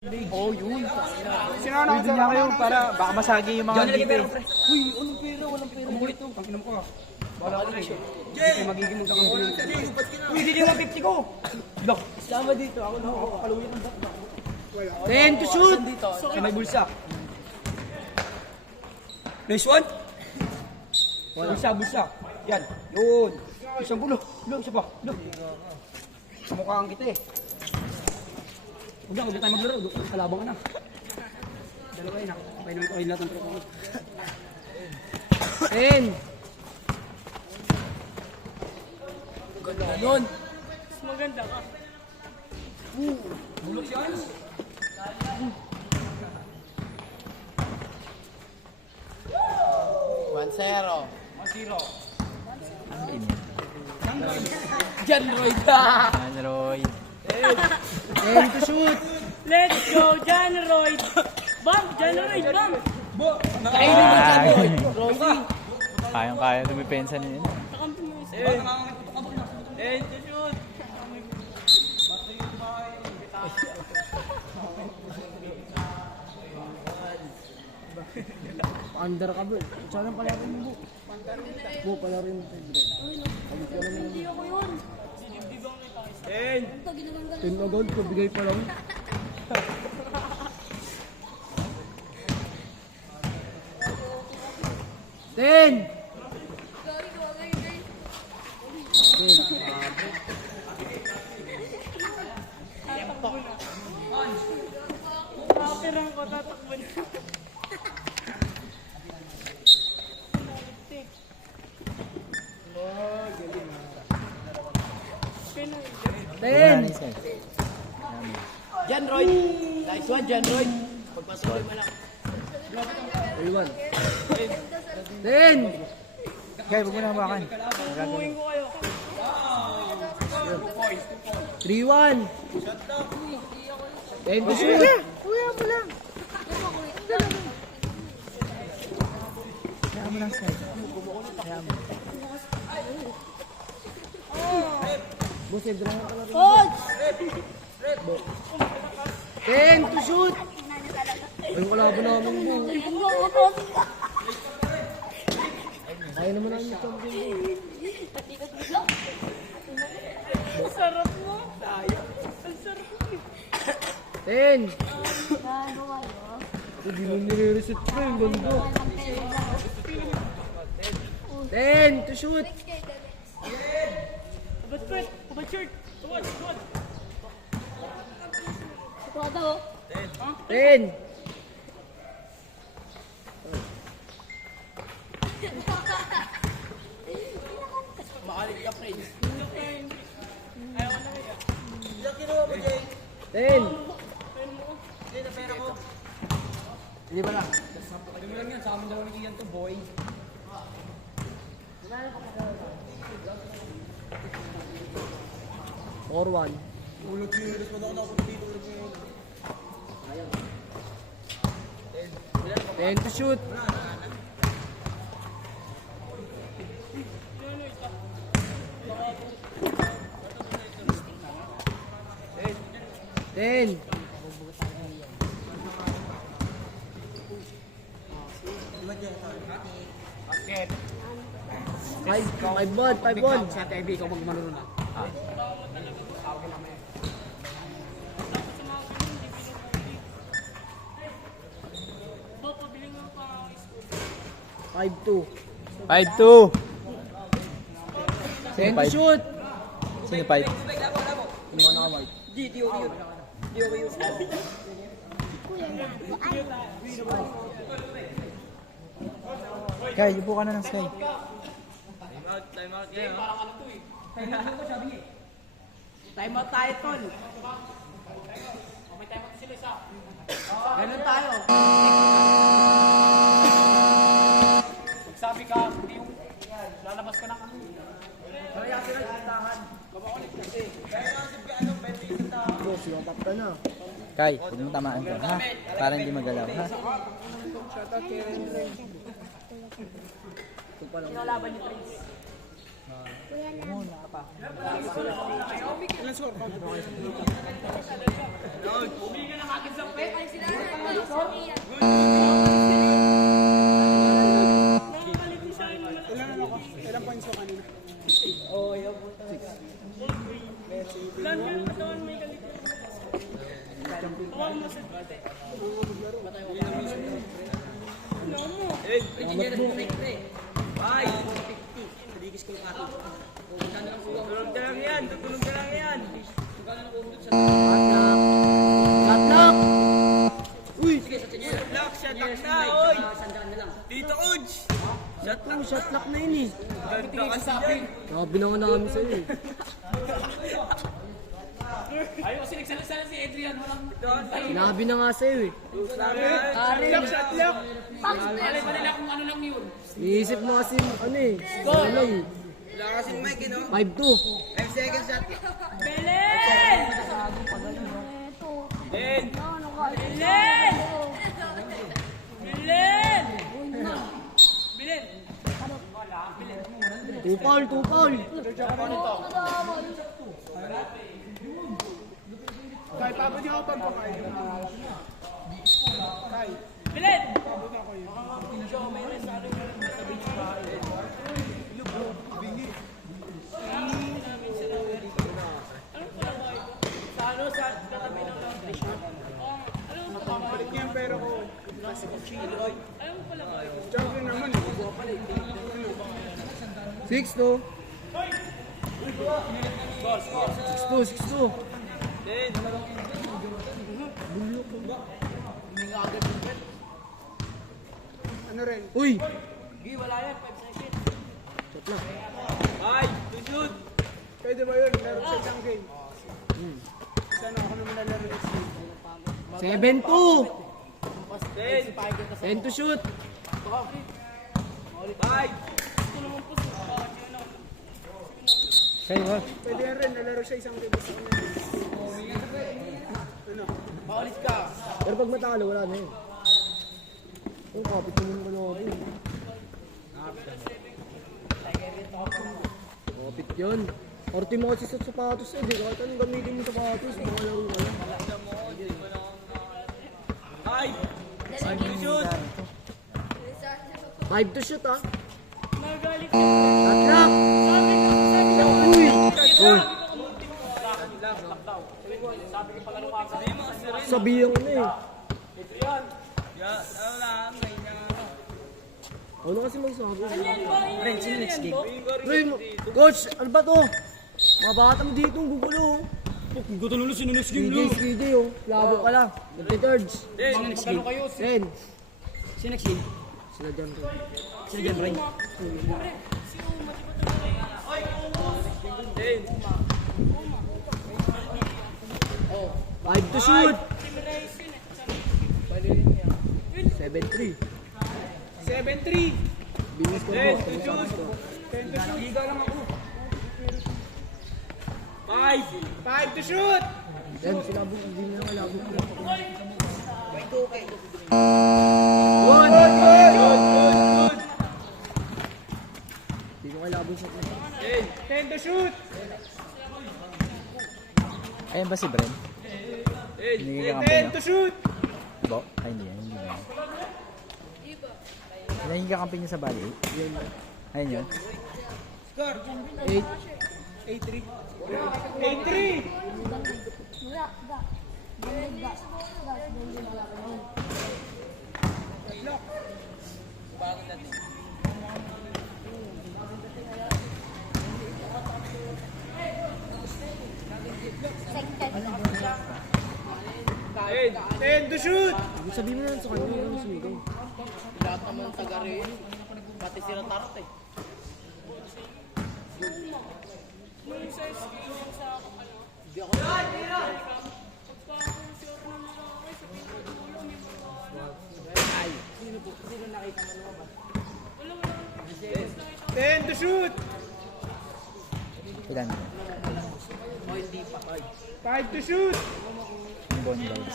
Oh, yun. Pwede niya kayo para baka masagi yung mga dito. Uy, anong pera? Walang pera mo ito. Tanginan ko ah. Bala ko na siya. Kasi magiging magkakaroon. Uy, hindi yung 150 ko. Look, sama dito. Ako na ako. Kaluwi ng back. 10 to shoot! Ay, may bulsa. Nice one. Bulsa. Yan. Yun. Isang bulo. Isa pa. Mukhaan kita eh. Huwag tayo maglaro. Kalabang ka na. Dalawa yun. Painumin ko kayo lahat ng tropa ko. 10! Ganda nun. Mas maganda ka. Bulok yan. Jan Roy ka. Roy. 10 to shoot. Let's go, John Roy! Bam! John Roy, bam! Kainin mo Jan Roy. Roy ka. Kayang-kaya dumipensa niya. Kakampi mo isa. Under ka bro. Sana pala rin mo. Bu pala rin mo. Hindi ako yun. Tin agad ko bigay pa lang. Ten! Kapirang ko, tatakbo na. Ten! Jan Roy. Nice one Jan Roy. Pagpasuloy mo lang. Iwan. Ten! Kaya huwag mo na hawakan. Bubuhin ko kayo. 3-1! 10 to shoot! Kuya mo lang. Kaya mo lang, Sky. Kaya mo. Boss, entra na pala. Coach! 10 to shoot! Ay, wala ba namin mo? Kaya naman namin yung champion mo. Ang sarap mo. Ang sarap mo. 10! Hindi mo nire-reset pa yung ganda. 10 to shoot! Ubat pwet. Ubat shirt. Ubat. Ito daw. 10! Makalit ka, friend. 10! Hindi ba lang? Sabi mo lang yan, sa amin daw ni Ian to, boy. Or 1. Ulog yung iris mo daw ako dito. 10 to shoot! Ten! Five one. Sa TV, ikaw magmanuro na. Bo, pabiling mo pa ako school. 5-2. 5-2. 10 to shoot! Sino 5? Di okay yun. Kaya, yupo ka na ng Sky. Time out tayo, tol. Ganun tayo. Magsabi ka, hindi yung lalabas ka ng kaya sila tindahan. Kabakulit kasi. Kaya nasib ka ano, 20 ta. Boss, yung kapta na. Kay, huwag mo tamaan ko, ha? Para hindi magalaw, ha? Kinalaban niyo, Prince. Ilang points ko kanina? Lan yan, katawan may galit. Tawag mo sa dati. Ano mo? Tulog ka lang yan, tutulog ka lang yan. Shotlock! Uy! Shotlock na, oy! Dito, Uj! Shotlock na yun eh. Ganda ka sa akin. Nakabinawa na kami sa'yo eh. Ayaw kasi nagsalasala si Adrian, walang... Sinabi na nga sa'yo eh. Shotlock! Alay pa nila kung ano lang yun. Iisip mo kasi ano eh. Ano eh. Wala kasing mic, 5-2. 5 seconds shot. Belen! Ben! Belen! Belen! Belen! 2 foul, 2 foul. Kay, pabot niyo ako pagpakain. Kay, Belen! pabot ako yun. Sa ano, sa katabi ng t-shirt. Balik niyo yung pera ko. Ayaw mo pala ba? Joke yun naman. 6-2. 6-2. Ano rin? Uy! Wala yan, 5 seconds. Shotlock. Ay, to shoot! Pwede ba yun? Meron sa isang game. Sana ako naman nalaro next game. 7-2. 10 to shoot. Ay! Sa'yo ha? Pwede yan rin, nalaro siya isang game. Gusto ko na yun. Ano? Paulit ka. Pero pag matalo, wala na yun. Ang kapit mo yung kalori. Kapit yun. Orti mo kasi sa sapatos eh. Di kahit anong gamitin mo sapatos. Mga laro ka lang. Ay! Ay, to shoot! 5 to shoot ha. Nagalit ka. Shotlock! Uy! Uy! Sabihan ko na eh. Ano lang, ganyan. Ano kasi magsabi? Friends, yung next game. Uy, coach, ano ba to? Mga bata mo dito, ang gugulo. Gusto nyo sino next DJ, oh. Labo ka lang. Nagte-thirds. Next game. Ten. Sino next game? Sila dyan to. Sino dyan, Ray? Five to shoot. 7-3. 7-3! Bilis ko Ten mo. to shoot! 10 to shoot! Liga lang ako. 5 to shoot! Yan, sinabi ko, hindi na malabo ko. Good! Hindi ko kalabo siya. 10 to shoot! Ayan ba si Bren? Hindi ka kampi 10 to shoot! Bo? Ay, hindi yan. Hindi yan. Naging kakampi niya sa bali. Ayun yun. Score! 8. 8-3. 8-3! Ten to shoot! Sabihin mo na sa kanya yung sumigaw. Lahat naman taga rin. Pati sila tarot eh. Nung sa skill sa ano? Hindi ako Ten to shoot! Ilan? 5 to shoot! Bone loads.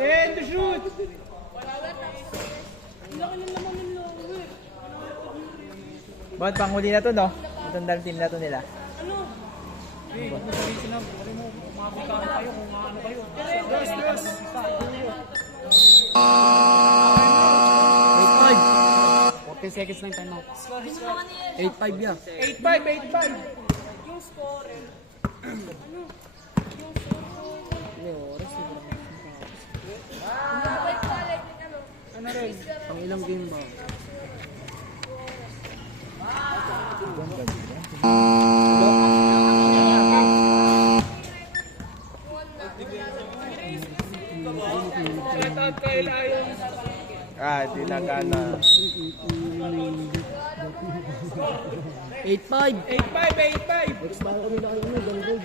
10 to shoot! Ang laki lang naman ng lower. Bakit panghuli na to, no? Itong dalang team na to nila. Eh, huwag mo sabihin sila, pare mo, makapikahan kayo kung ano kayo. Dos. 8-5. 14 seconds lang time out. 8-5 yan. 8-5. Yung scorer. May oras, di ba? Ano rin? Pang ilang game ba? Shout out kay Lions. Di nagana. 8-5. 8-5. Next bago kami na kayo, Ganggold.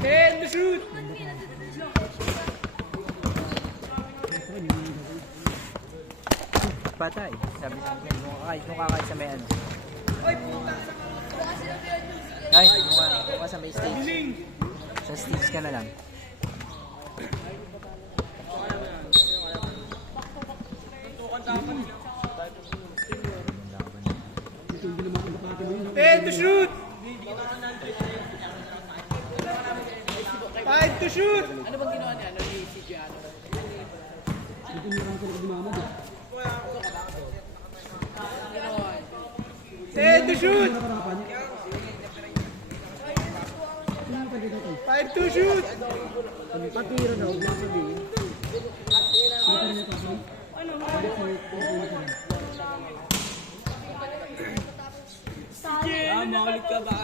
Ten to shoot. Patay. Sabi sa akin, nung kakay sa may ano. Ay, nung ka sa may stage. Sa stage ka na lang. Ten to shoot. 5 to shoot. Ano bang ginawa niya? Ano ni si Giano? Ten to shoot. 5 to shoot. Patira daw, huwag mo sabihin. Makulit ka ba?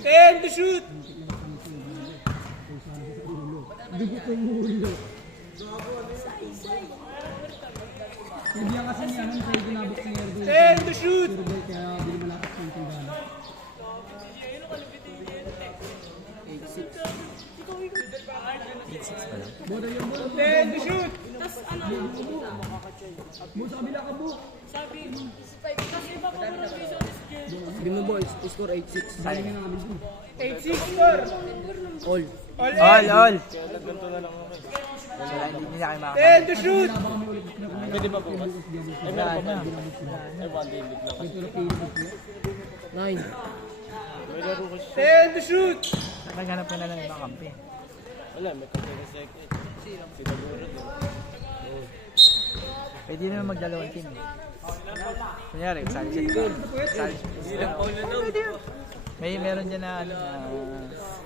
Ten to shoot. Ten to shoot. Ten to shoot. Bino boys, score 8-6. 8-6 score. All. All. Wala, hindi nila kayo makakaya. Ten to shoot. Wala na. 9. Ten to shoot. Naghanap ko na lang ibang kampi. Pwede naman magdalawang team. Kunyari, sali siya. Meron dyan na ano na...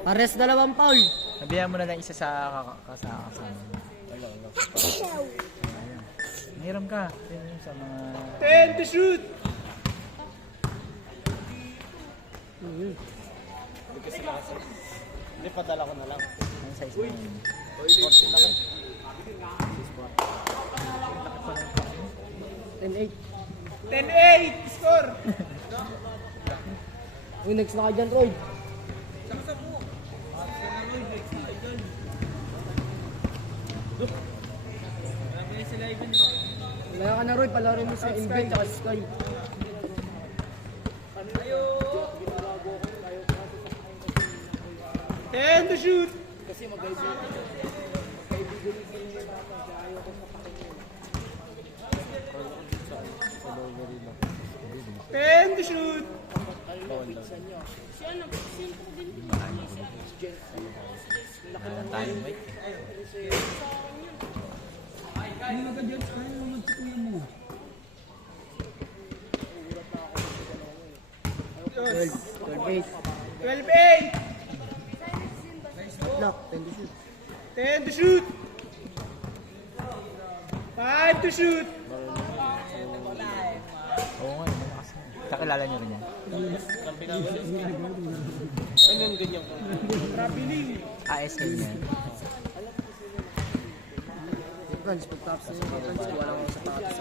Pares dalawang foul. Nabihan mo na lang isa sa kasama. Mahiram ka. Yun yung sa mga... Ten to shoot. Hindi, padala ko na lang. Ang size na yun. 10-8. 10-8 score. Uy, next na ka dyan, Roy. Wala ka na, Roy. Palaro mo sa Invent at Sky. Ten to shoot. Ten to shoot. Wala tayong weight. Twelve. 12-8. 12-8. Lock. 10 to shoot. 10 to shoot. 5 to shoot. Oo nga, malakas na. Kakilala niyo rin yan. ASK yan. Friends, pag-tops na yung friends, wala akong sapatos.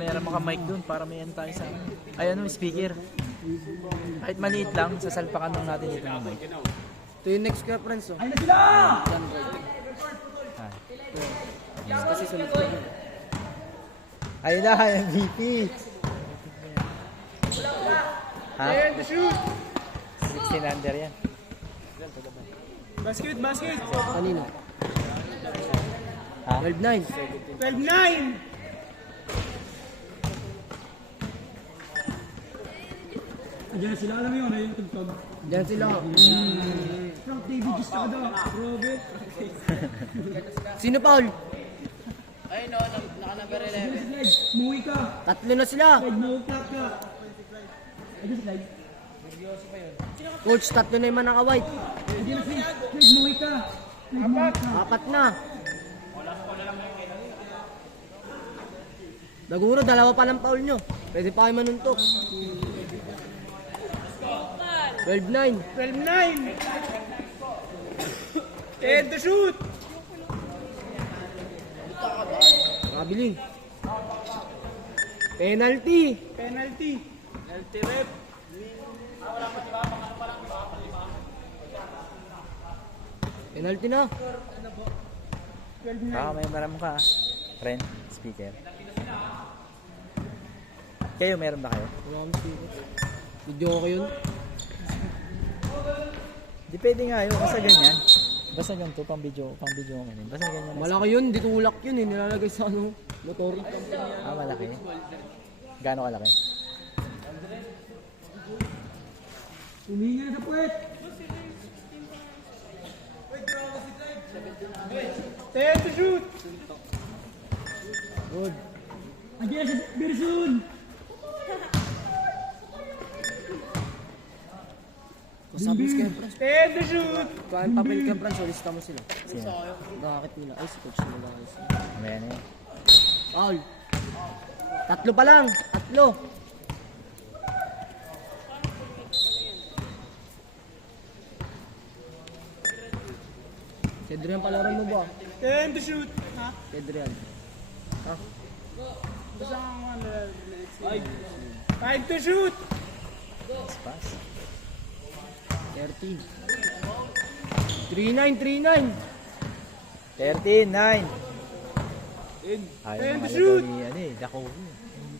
Meron mga mic dun para may ano tayo sa ano. Ay ano, speaker. Kahit maliit lang, sasalpakan lang natin dito ng mic. Ito yung next kaya, friends. Oh. Ay na sila! Yan, Roy. Ah. Kasi sunod ko yun. Ayun na, MVP. Ha? And the shoot. 16 under yan. Basket, basket. Kanino? Ha? 12-9. 12-9. Diyan sila, alam mo yun, yung tugtog. Diyan sila. Frank David Gistada, Robert. Sino foul? Ayun o, naka-number 11. Slide, muwi ka. Tatlo na sila. Slide, muklat ka. Ayun, slide. Coach, tatlo na yung manaka-white. Ayun, slide, muwi ka. Apat na. Daguro, dalawa pa lang foul nyo. Pwede pa kayo manuntok. 12-9. 12-9. And the shoot. Kabiling. Penalty. Penalty. Penalty na. 12-9. Baka may maram ka. Friend, speaker. Kayo, meron ba kayo? Wala kami speaker. Video ko yun. Di pwede nga yun, basta ganyan. Basta ganito, pang video ko ngayon. Basta ganyan. Malaki yun, di tulak yun eh. Nilalagay sa ano, motor. Ah, malaki. Gaano kalaki? Huminga na sa puwet. And the shoot. Good. Andiyan si Birsun. Kasabis ka yung Franz. And the shoot. Kaya papel ka yung Franz, solista mo sila. Sino? Bakit nila? Ay, si coach nila guys. Mamaya na yun. Foul. Tatlo pa lang. Tatlo. Cedrian palaran mo ba? And the shoot. Ha? Cedrian. Basta ang ano. 5 to shoot. Pass, pass. 13. 3-9, 3-9. 13, 9. Ayaw And mga shoot. laro ni, ano eh, Dako.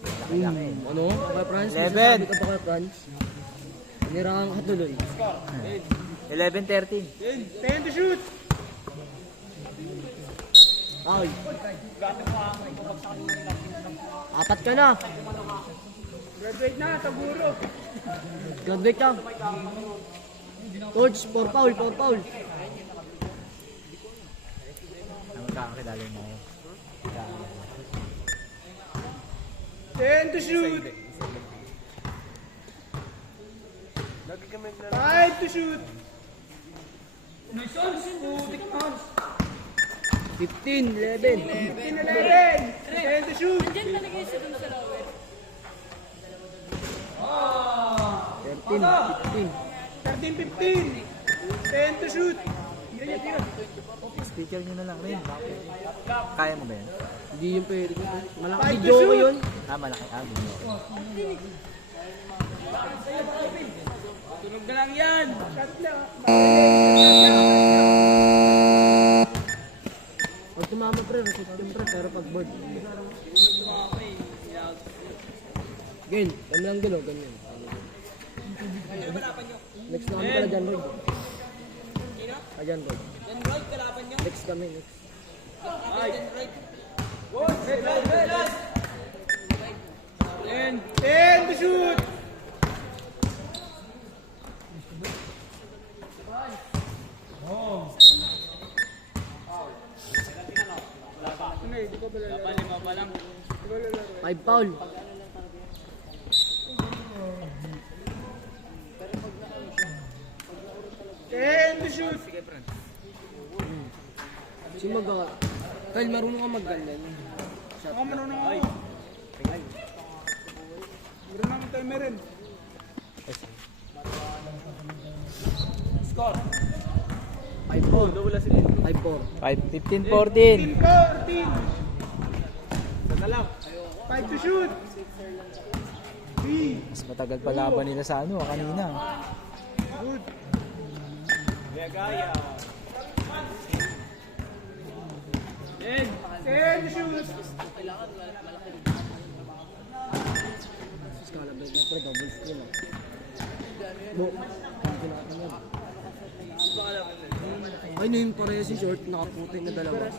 Laki-laki. Ano? Kaya Franz? 11. Sabi ka ba kay Franz? Nirahan ka tuloy. 11-13. 10 to shoot. Foul. Apat ka na. Graduate na, Taguro. Graduate ka. Coach, 4 foul, 4 foul. Ang magkakakilala mo. 10 to shoot. 5 to shoot. Nice on. Putik naman. 15, 11. 11. 10 to shoot. Diyan talaga yung dun sa lower. 13, 15. 13-15. 10 to shoot. Speaker nyo na lang rin. Kaya mo ba yan? Hindi yung pwede ko. Malaki 5 to video ko shoot. yun. Ah, malaki. Ah, video. Tunog na lang yan. Shot lang. Pag tumama pre, reset yung pre, pero pag board. Again, ganyan lang gano'n, ganyan. Next na kami pala dyan, Roy. Ayan, Roy. Next kami, next. 10 to shoot. Five foul. And to shoot. Sino mag- Kyle, marunong ka mag-ganyan. Ako marunong ako. Marunong ako timer rin. Score. 5-4. 5-4. 15-14. 14. 5 to shoot. 3. Mas matagal pa laban nila sa ano, kanina. Good. And to shoot. Scalabag na pre, double steal. Bo. Ay, no yung pareho si short, nakaputi na dalawa.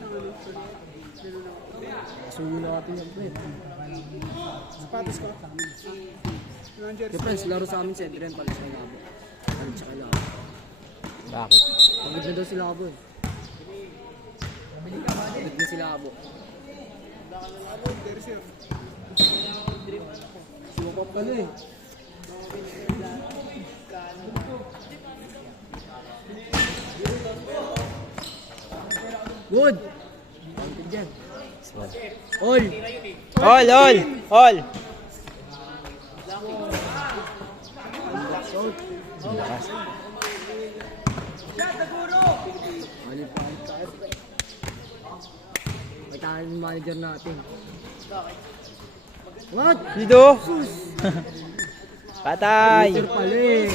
Suyo natin yan, pre. Sapatos ko. Yung friends, laro sa amin si Adrian, palis na labo. Ano tsaka labo. Bakit? Pagod na daw sila labo eh. Pagod na sila labo. Sumukot ka na eh. Good! Counted dyan. All! All! May tayo yung manager natin. What? Dito! Patay! Sir pala eh.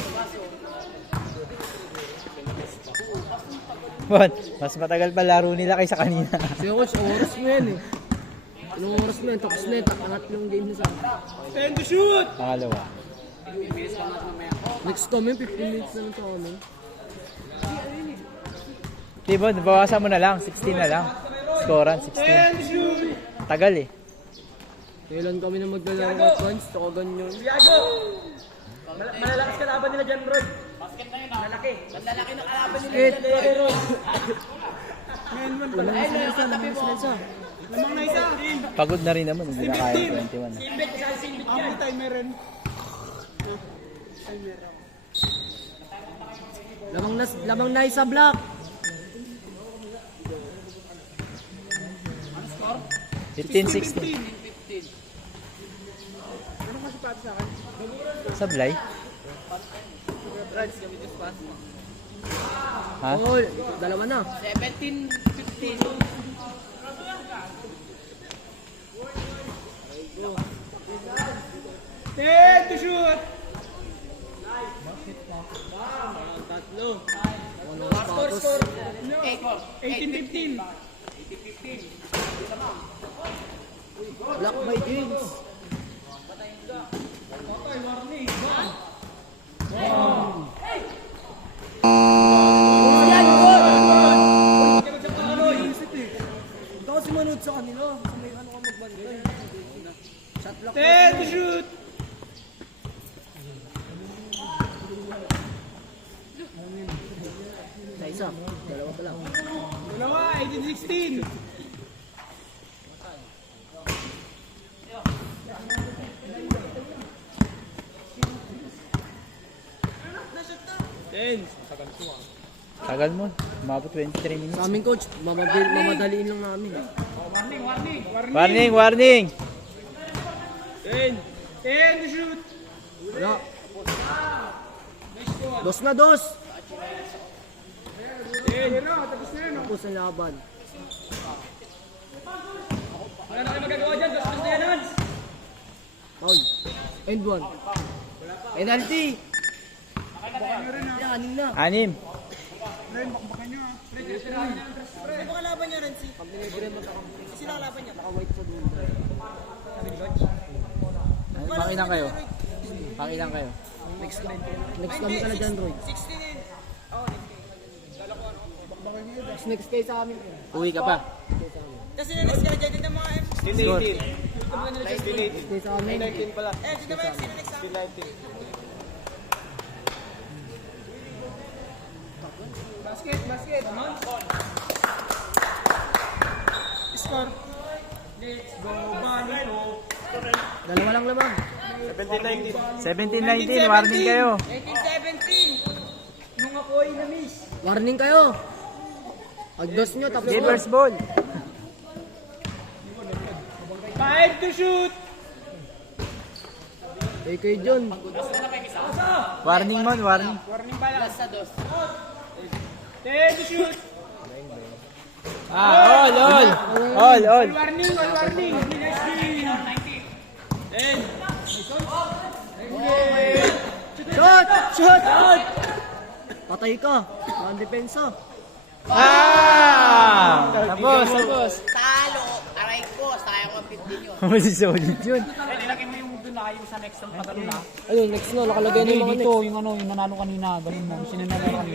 Bon, mas matagal pa laro nila kaysa kanina. Kasi coach, oras mo yan eh. Anong oras mo yan? Tapos na yun, pangatlong game na sa akin. Send to shoot! Pangalawa. Next comment, 15 minutes na lang sa amin. Tibon, bawasan mo na lang. 16 na lang. Scorean, 16. Send to shoot! Tagal eh. Kailan kami na maglalaro ng points? Tsaka ganyan. Yago! Malalakas kalaban nila dyan, Roy. Basket na yun, malaki. Malaki na kalaban nila dyan, Roy. Walang isa na isa. Lamang na isa. Pagod na rin naman. Hindi na kaya 21. Simbit, isa simbit yan. Ako tayo meron. Lamang na isa block. 15-16. Sablay? Ha? Oh, dalawa na. 17-15. Send to shoot! Score. 18-15. Block by James. Ikaw si manood sa kanila. Kasi may ano ka magbantay. Shot block. Send to shoot! Sa isa. Dalawa pa lang. Dalawa, 18-16. Tagal mo. Umabot 23 minutes. Sa amin coach, mamadaliin lang namin. Warning! Send to shoot! Wala. Dos na dos. Send na, tapos na yun. Tapos ang laban. Wala na kayo magagawa dyan, tapos na yan, Hans. Foul. End one. Penalty. Yan, anin na. 6. Ren, bakbakan nyo. Ren, tira-tirahan niya. Ren, baka laban niya, Ren. Sino kalaban niya? Naka-white sa dulo. Pakilang kayo. Next kami ka na dyan, Roy. 16. Next kayo sa amin. Uwi ka pa. Kasi na-next ka na dyan din ng mga F. Score. Next kayo sa amin. Dito naman yung sino next sa Basket. Score. Let's go, Banito. Dalawa lang lamang. 17-19. Warning kayo. 18-17. Nung ako ay na-miss. Warning kayo. Pag-dos nyo, tapos Okay, first ball. 5 to shoot. kayo dyan. Warning man, warning. Warning pala. 10 to shoot. All. Warning. Shot! Patay ka. Mga depensa. Tapos. Talo! Aray ko! Sayang ang 15 yun. Mas solid yun. yung sa next ng patalo na. Ayun, next na, nakalagay na yung mga next. Yung ano, yung nanalo kanina, ganun mo, yung sinanalo kanina.